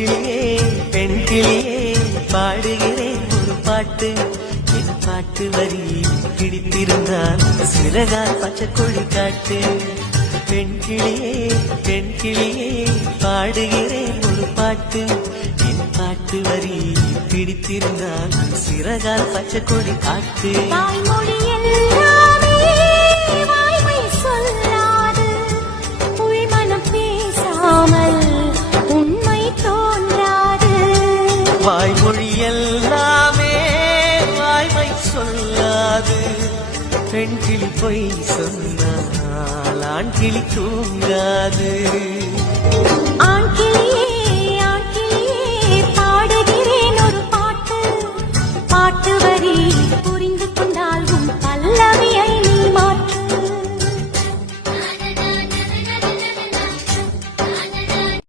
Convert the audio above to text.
கிளியே பெண் கிளியே பாடுகிறேன் ஒரு பாட்டு என் பாட்டு வரி பிடித்திருந்தால் சிறகால் பச்சை கொடி காட்டு பெண் கிளியே பாடுகிறேன் ஒரு பாட்டு என் பாட்டு வரி பிடித்திருந்தால் சிறகால் பச்சை கொடி காட்டு வாய்மொழி எல்லாமே வாய்மை சொல்லாது பெண் கிளி பொய் சொன்னால் ஆண் கிளி தூங்காது